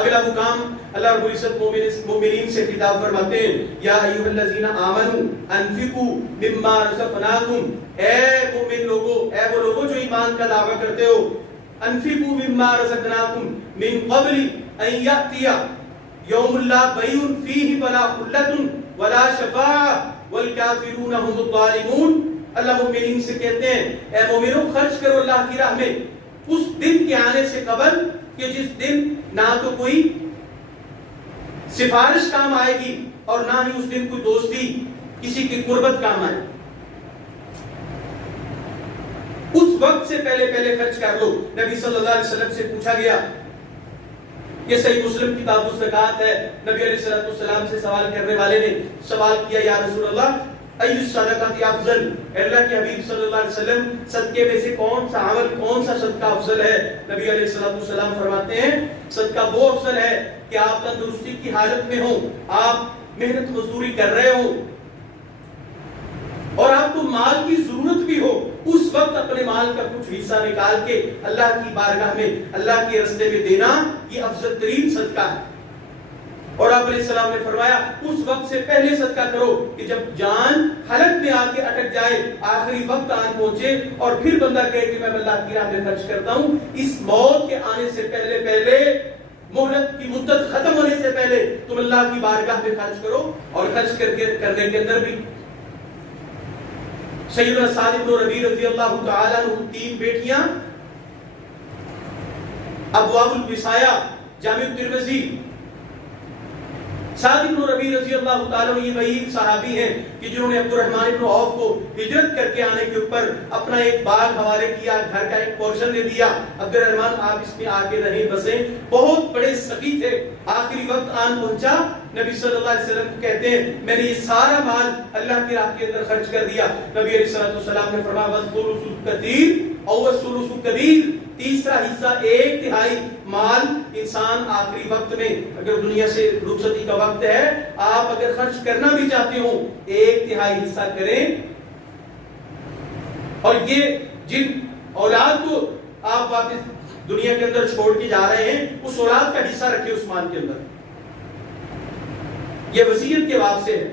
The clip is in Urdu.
اگلا مقام اللہ رب العزت مومنین سے خطاب فرماتے ہیں یا ایھا الذین آمنوا انفقوا مما رزقناکم، اے مومن لوگو، اے وہ لوگو جو ایمان کا دعویٰ کرتے ہو، انفقوا مما رزقناکم من قبل ان یأتی یوم لا بیع فیہ ولا خلۃ ولا شفاعۃ والکافرون هم الظالمون۔ اللہ مومنین سے کہتے ہیں اے مومنوں خرچ کرو اللہ کی راہ میں اس دن کے آنے سے قبل کہ جس دن نہ تو کوئی سفارش کام آئے گی اور نہ ہی اس دن کوئی دوستی کسی کی قربت کام آئے۔ اس وقت سے پہلے خرچ کر لو۔ نبی صلی اللہ علیہ وسلم سے پوچھا گیا، یہ صحیح مسلم کتاب الزکوٰۃ ہے، نبی علیہ السلام سے سوال کرنے والے نے سوال کیا یا رسول اللہ ای الصدقۃ افضل، اللہ کے حبیب صلی اللہ علیہ وسلم صدقے میں سے کون سا عمل، کون سا صدقہ افضل ہے؟ نبی علیہ السلام فرماتے ہیں صدقہ وہ افضل ہے کہ آپ تندرستی کی حالت میں ہوں، آپ محنت مزدوری کر رہے ہوں اور آپ کو مال کی ضرورت بھی ہو، اس وقت اپنے مال کا کچھ حصہ نکال کے اللہ کی بارگاہ میں اللہ کے راستے میں دینا، یہ افضل ترین صدقہ ہے۔ اور آپ علیہ السلام نے فرمایا اس وقت سے پہلے صدقہ کرو کہ جب جان حلق میں آ کے اٹک جائے، آخری وقت آن پہنچے اور پھر بندہ کہے کہ میں اللہ کی راہ میں خرچ کرتا ہوں، اس موت کے آنے سے پہلے مہلت کی مدت ختم ہونے سے پہلے تم اللہ کی بارگاہ میں خرچ کرو۔ اور خرچ کرنے کے اندر بھی سیدنا سعد بن ربیع رضی اللہ تعالیٰ عنہ، 3 بیٹیاں، ابواب الوصایا، جامع الترمذی۔ سعد بن ربیع رضی اللہ تعالیٰ عنہ یہ وہی صحابی ہیں کہ جنہوں نے عبد الرحمن بن عوف کو ہجرت کر کے آنے کے اوپر اپنا ایک باغ حوالے کیا، گھر کا ایک پورشن دے دیا، عبد الرحمن آپ اس میں آ کے رہیں بسیں۔ بہت بڑے سخی تھے، آخری وقت آن پہنچا، نبی صلی اللہ علیہ وسلم کو کہتے ہیں میں نے یہ سارا مال اللہ کی راہ کے اندر خرچ کر دیا۔ نبی علیہ السلام نے فرمایا وَالثُلُثُ الْكَثِيرُ أَوْ وَالثُلُثُ الْكَبِيرُ، تیسرا حصہ 1/3 مال انسان آخری وقت میں، اگر دنیا سے رخصتی کا وقت ہے، آپ اگر خرچ کرنا بھی چاہتے ہو 1/3 حصہ کریں۔ اور یہ جن اولاد کو آپ واپس دنیا کے اندر چھوڑ کے جا رہے ہیں، اس اولاد کا حصہ رکھیں اس مال کے اندر، یہ وصیت کے باب سے ہے۔